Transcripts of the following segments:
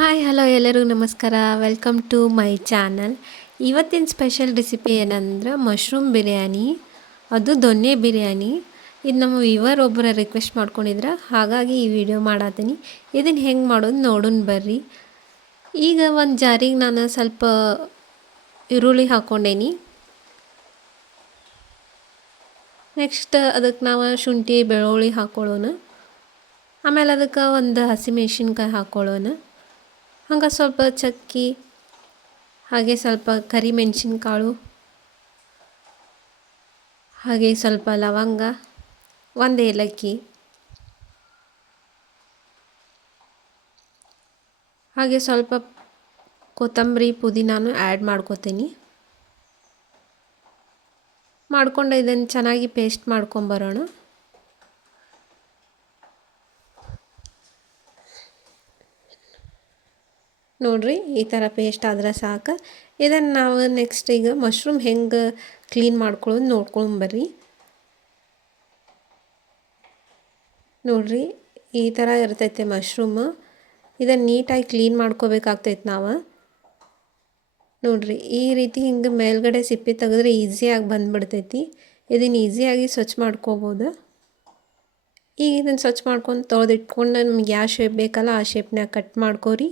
Hi hello ಎಲ್ಲರಿಗೂ ನಮಸ್ಕಾರ. Welcome to my channel. ಇವತ್ತಿನ ಸ್ಪೆಷಲ್ ರೆಸಿಪಿ ಏನಂದ್ರೆ ಮಶ್ರೂಮ್ ಬಿರಿಯಾನಿ, ಅದು ದೊನ್ನೆ ಬಿರಿಯಾನಿ. ಇದು ನಮ್ಮ ವ್ಯೂವರ್ ಒಬ್ಬರ ರಿಕ್ವೆಸ್ಟ್ ಮಾಡ್ಕೊಂಡಿದ್ರೆ ಹಾಗಾಗಿ ಈ ವಿಡಿಯೋ ಮಾಡತ್ತೀನಿ. ಇದನ್ನು ಹೆಂಗೆ ಮಾಡೋದು ನೋಡೋಣ ಬರ್ರಿ. ಈಗ ಒಂದು ಜಾರಿಗೆ ನಾನು ಸ್ವಲ್ಪ ಈರುಳ್ಳಿ ಹಾಕ್ಕೊಂಡೇನಿ. ನೆಕ್ಸ್ಟ್ ಅದಕ್ಕೆ ನಾವು ಶುಂಠಿ ಬೆಳ್ಳುಳ್ಳಿ ಹಾಕ್ಕೊಳ್ಳೋಣ. ಆಮೇಲೆ ಅದಕ್ಕೆ ಒಂದು ಹಸಿಮೆಣ್ಸಿನ್ಕಾಯಿ ಹಾಕ್ಕೊಳ್ಳೋಣ. ಹಂಗೆ ಸ್ವಲ್ಪ ಚಕ್ಕಿ, ಹಾಗೆ ಸ್ವಲ್ಪ ಕರಿಮೆಣಸಿನಕಾಳು, ಹಾಗೆ ಸ್ವಲ್ಪ ಲವಂಗ, ಒಂದು ಏಲಕ್ಕಿ, ಹಾಗೆ ಸ್ವಲ್ಪ ಕೊತ್ತಂಬರಿ ಪುದೀನಾನು ಆ್ಯಡ್ ಮಾಡ್ಕೋತೀನಿ. ಮಾಡ್ಕೊಂಡು ಇದನ್ನು ಚೆನ್ನಾಗಿ ಪೇಸ್ಟ್ ಮಾಡ್ಕೊಂಬರೋಣ. ನೋಡಿರಿ, ಈ ಥರ ಪೇಸ್ಟ್ ಆದ್ರೆ ಸಾಕು. ಇದನ್ನು ನಾವು ನೆಕ್ಸ್ಟ್ ಈಗ ಮಶ್ರೂಮ್ ಹೆಂಗೆ ಕ್ಲೀನ್ ಮಾಡ್ಕೊಳ್ಳೋದು ನೋಡ್ಕೊಂಬರ್ರಿ. ನೋಡಿರಿ, ಈ ಥರ ಇರ್ತೈತೆ ಮಶ್ರೂಮ್. ಇದನ್ನು ನೀಟಾಗಿ ಕ್ಲೀನ್ ಮಾಡ್ಕೋಬೇಕಾಗ್ತೈತೆ ನಾವು. ನೋಡಿರಿ, ಈ ರೀತಿ ಹಿಂಗೆ ಮೇಲ್ಗಡೆ ಸಿಪ್ಪೆ ತೆಗೆದ್ರೆ ಈಸಿಯಾಗಿ ಬಂದುಬಿಡ್ತೈತಿ. ಇದನ್ನು ಈಸಿಯಾಗಿ ಸ್ವಚ್ಛ ಮಾಡ್ಕೋಬೋದು. ಈಗ ಇದನ್ನು ಸ್ವಚ್ಛ ಮಾಡ್ಕೊಂಡು ತೊಳೆದಿಟ್ಕೊಂಡು ನಮ್ಗೆ ಯಾವ ಶೇಪ್ ಬೇಕಲ್ಲ ಆ ಶೇಪ್ನಾಗ ಕಟ್ ಮಾಡ್ಕೊರಿ.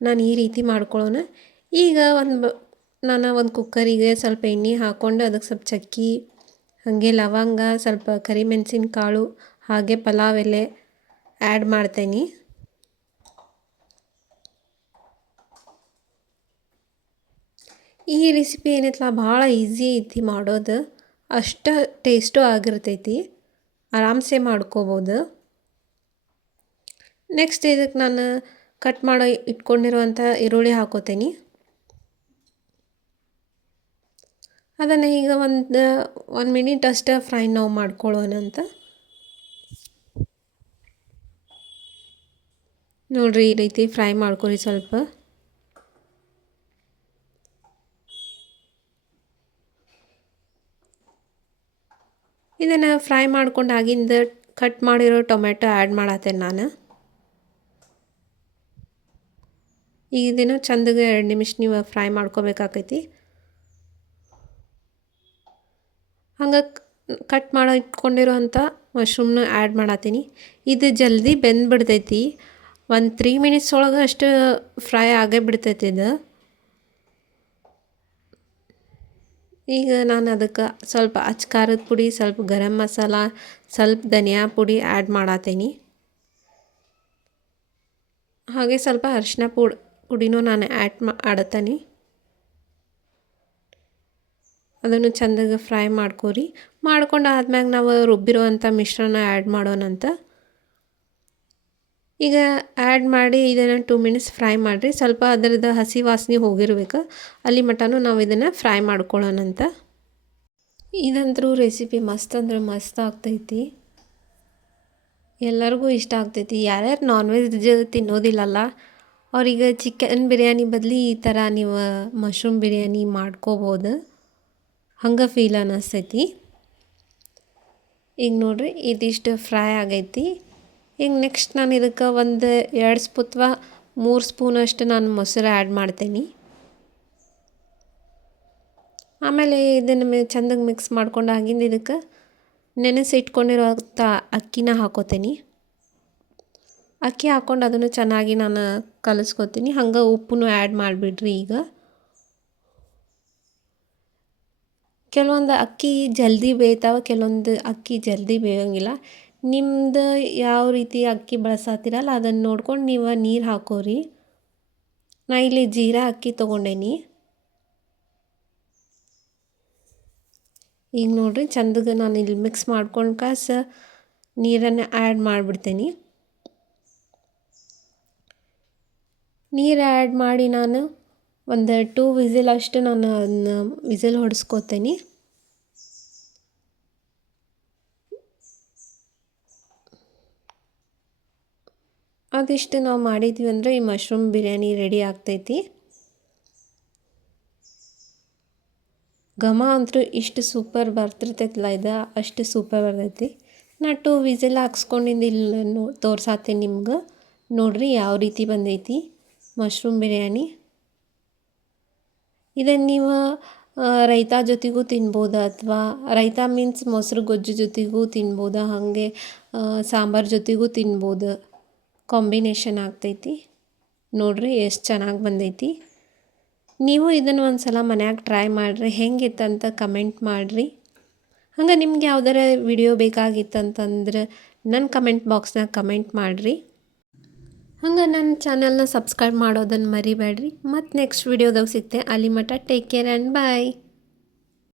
ನಾನು ಈ ರೀತಿ ಮಾಡ್ಕೊಳ್ಳೋಣ. ಈಗ ನಾನು ಒಂದು ಕುಕ್ಕರಿಗೆ ಸ್ವಲ್ಪ ಎಣ್ಣೆ ಹಾಕ್ಕೊಂಡು ಅದಕ್ಕೆ ಸ್ವಲ್ಪ ಚಕ್ಕಿ, ಹಾಗೆ ಲವಂಗ, ಸ್ವಲ್ಪ ಕರಿಮೆಣಸಿನಕಾಳು, ಹಾಗೆ ಪಲಾವ್ ಎಲೆ ಆ್ಯಡ್ ಮಾಡ್ತೇನೆ. ಈ ರೆಸಿಪಿ ಏನೈತಲ್ಲ ಭಾಳ ಈಸಿ ಐತಿ ಮಾಡೋದು, ಅಷ್ಟು ಟೇಸ್ಟು ಆಗಿರ್ತೈತಿ, ಆರಾಮ್ಸೆ ಮಾಡ್ಕೋಬೋದು. ನೆಕ್ಸ್ಟ್ ಇದಕ್ಕೆ ನಾನು ಕಟ್ ಮಾಡೋ ಇಟ್ಕೊಂಡಿರುವಂಥ ಈರುಳ್ಳಿ ಹಾಕೋತೀನಿ. ಅದನ್ನು ಈಗ ಒಂದು ಮಿನಿಟ್ ಅಷ್ಟೇ ಫ್ರೈ ನಾವು ಮಾಡ್ಕೊಳ್ಳೋಣ ಅಂತ. ನೋಡಿರಿ, ಈ ರೀತಿ ಫ್ರೈ ಮಾಡ್ಕೊಳ್ಳಿ ಸ್ವಲ್ಪ. ಇದನ್ನು ಫ್ರೈ ಮಾಡ್ಕೊಂಡು ಆಗಿಂದ ಕಟ್ ಮಾಡಿರೋ ಟೊಮೆಟೊ ಆ್ಯಡ್ ಮಾಡತ್ತೇನೆ ನಾನು. ಈಗ ಇದನ್ನು ಚಂದಗೆ 2 ನಿಮಿಷ ನೀವು ಫ್ರೈ ಮಾಡ್ಕೋಬೇಕಾಕೈತಿ. ಹಂಗೆ ಕಟ್ ಮಾಡೋ ಇಟ್ಕೊಂಡಿರೋಂಥ ಮಶ್ರೂಮ್ನ ಆ್ಯಡ್ ಮಾಡತ್ತೀನಿ. ಇದು ಜಲ್ದಿ ಬೆಂದ್ಬಿಡ್ತೈತಿ. ಒಂದು 3 ಮಿನಿಟ್ಸ್ ಒಳಗೆ ಅಷ್ಟು ಫ್ರೈ ಆಗೇ ಬಿಡ್ತೈತಿ ಇದು. ಈಗ ನಾನು ಅದಕ್ಕೆ ಸ್ವಲ್ಪ ಖಾರದ ಪುಡಿ, ಸ್ವಲ್ಪ ಗರಂ ಮಸಾಲ, ಸ್ವಲ್ಪ ಧನಿಯಾ ಪುಡಿ ಆ್ಯಡ್ ಮಾಡತ್ತೀನಿ. ಹಾಗೆ ಸ್ವಲ್ಪ ಅರಿಶಿನ ಪುಡಿನೂ ನಾನು ಆ್ಯಡ್ ಮಾಡತ್ತೀನಿ. ಅದನ್ನು ಚೆಂದಾಗಿ ಫ್ರೈ ಮಾಡ್ಕೊರಿ. ಮಾಡ್ಕೊಂಡು ಆದ್ಮ್ಯಾಗ ನಾವು ರುಬ್ಬಿರುವಂಥ ಮಿಶ್ರಣ ಆ್ಯಡ್ ಮಾಡೋಣಂತ. ಈಗ ಆ್ಯಡ್ ಮಾಡಿ ಇದನ್ನು 2 ಮಿನಿಟ್ಸ್ ಫ್ರೈ ಮಾಡಿರಿ. ಸ್ವಲ್ಪ ಅದರದ್ದು ಹಸಿ ವಾಸನೆ ಹೋಗಿರ್ಬೇಕು, ಅಲ್ಲಿ ಮಟನೂ ನಾವು ಇದನ್ನು ಫ್ರೈ ಮಾಡ್ಕೊಳ್ಳೋಣಂತ. ಇದಂತರೂ ರೆಸಿಪಿ ಮಸ್ತ್ ಅಂದ್ರೆ ಮಸ್ತ್ ಆಗ್ತೈತಿ, ಎಲ್ಲರಿಗೂ ಇಷ್ಟ ಆಗ್ತೈತಿ. ಯಾರ್ಯಾರು ನಾನ್ ವೆಜ್ ತಿನ್ನೋದಿಲ್ಲಲ್ಲ ಅವ್ರಿಗೆ ಚಿಕನ್ ಬಿರಿಯಾನಿ ಬದಲಿ ಈ ಥರ ನೀವು ಮಶ್ರೂಮ್ ಬಿರಿಯಾನಿ ಮಾಡ್ಕೋಬೋದು, ಹಂಗೆ ಫೀಲ್ ಅನ್ನಿಸ್ತೈತಿ. ಈಗ ನೋಡಿರಿ, ಇದಿಷ್ಟು ಫ್ರೈ ಆಗೈತಿ. ಈಗ ನೆಕ್ಸ್ಟ್ ನಾನು ಇದಕ್ಕೆ 2 ಸ್ಪೂನ್ ಅಥವಾ 3 ಸ್ಪೂನಷ್ಟು ನಾನು ಮೊಸರು ಆ್ಯಡ್ ಮಾಡ್ತೀನಿ. ಆಮೇಲೆ ಇದನ್ನು ಚೆಂದಾಗಿ ಮಿಕ್ಸ್ ಮಾಡ್ಕೊಂಡು ಆಗಿಂದ ಇದಕ್ಕೆ ನೆನೆಸಿಟ್ಕೊಂಡಿರೋಂಥ ಅಕ್ಕಿನ ಹಾಕೋತೀನಿ. ಅಕ್ಕಿ ಹಾಕ್ಕೊಂಡು ಅದನ್ನು ಚೆನ್ನಾಗಿ ನಾನು ಕಲಿಸ್ಕೊತೀನಿ. ಹಂಗೆ ಉಪ್ಪನ್ನು ಆ್ಯಡ್ ಮಾಡಿಬಿಡ್ರಿ. ಈಗ ಕೆಲವೊಂದು ಅಕ್ಕಿ ಜಲ್ದಿ ಬೇಯ್ತಾವೆ, ಕೆಲವೊಂದು ಅಕ್ಕಿ ಜಲ್ದಿ ಬೇಯೋಂಗಿಲ್ಲ. ನಿಮ್ದು ಯಾವ ರೀತಿ ಅಕ್ಕಿ ಬಳಸತ್ತೀರಲ್ಲ ಅದನ್ನು ನೋಡ್ಕೊಂಡು ನೀವು ನೀರು ಹಾಕೋರಿ. ನಾ ಇಲ್ಲಿ ಜೀರಾ ಅಕ್ಕಿ ತೊಗೊಂಡೇನಿ. ಈಗ ನೋಡಿರಿ, ಚಂದಗೆ ನಾನು ಇಲ್ಲಿ ಮಿಕ್ಸ್ ಮಾಡ್ಕೊಂಡು ನೀರನ್ನು ಆ್ಯಡ್ ಮಾಡಿಬಿಡ್ತೇನೆ. ನೀರು ಆ್ಯಡ್ ಮಾಡಿ ನಾನು ಒಂದು 2 ವಿಸಿಲ್ ಅಷ್ಟು ನಾನು ಅದನ್ನ ವಿಸಿಲ್ ಹೊಡೆಸ್ಕೋತೀನಿ. ಅದಿಷ್ಟು ನಾವು ಮಾಡಿದ್ವಿ ಅಂದರೆ ಈ ಮಶ್ರೂಮ್ ಬಿರಿಯಾನಿ ರೆಡಿ ಆಗ್ತೈತಿ. ಘಮ ಅಂತೂ ಇಷ್ಟು ಸೂಪರ್ ಬರ್ತಿರ್ತೈತಲ್ಲ, ಇದು ಅಷ್ಟು ಸೂಪರ್ ಬರ್ತೈತಿ. ನಾ 2 ವಿಸಿಲ್ ಹಾಕ್ಸ್ಕೊಂಡಿದ್ದು ಇಲ್ಲಿ ತೋರ್ಸಾತೀನಿ ನಿಮ್ಗೆ. ನೋಡಿರಿ ಯಾವ ರೀತಿ ಬಂದೈತಿ. ಮಶ್ರೂಮ್ ಬಿರಿಯಾನಿ. ಇದನ್ನು ನೀವು ರೈತಾ ಜೊತೆಗೂ ತಿನ್ಬೋದು, ಅಥವಾ ರೈತಾ ಮೀನ್ಸ್ ಮೊಸರು ಗೊಜ್ಜು ಜೊತೆಗೂ ತಿನ್ಬೋದು, ಹಾಗೆ ಸಾಂಬಾರು ಜೊತೆಗೂ ತಿನ್ಬೋದು. ಕಾಂಬಿನೇಷನ್ ಆಗ್ತೈತಿ. ನೋಡಿರಿ ಎಷ್ಟು ಚೆನ್ನಾಗಿ ಬಂದೈತಿ. ನೀವು ಇದನ್ನು ಒಂದು ಸಲ ಮನ್ಯಾಗ ಟ್ರೈ ಮಾಡಿರಿ, ಹೆಂಗಿತ್ತಂತ ಕಮೆಂಟ್ ಮಾಡಿರಿ. ಹಂಗೆ ನಿಮ್ಗೆ ಯಾವ್ದಾರ ವಿಡಿಯೋ ಬೇಕಾಗಿತ್ತಂತಂದ್ರೆ ನನ್ನ ಕಮೆಂಟ್ ಬಾಕ್ಸ್ನಾಗ ಕಮೆಂಟ್ ಮಾಡಿರಿ. ಹಂಗೆ ನನ್ನ ಚಾನಲ್ನ ಸಬ್ಸ್ಕ್ರೈಬ್ ಮಾಡೋದನ್ನು ಮರಿಬೇಡ್ರಿ. ಮತ್ತು ನೆಕ್ಸ್ಟ್ ವಿಡಿಯೋದಾಗ ಸಿಗ್ತೆ. ಅಲ್ಲಿ ಮಟ್ಟ ಟೇಕ್ ಕೇರ್ ಆ್ಯಂಡ್ ಬಾಯ್.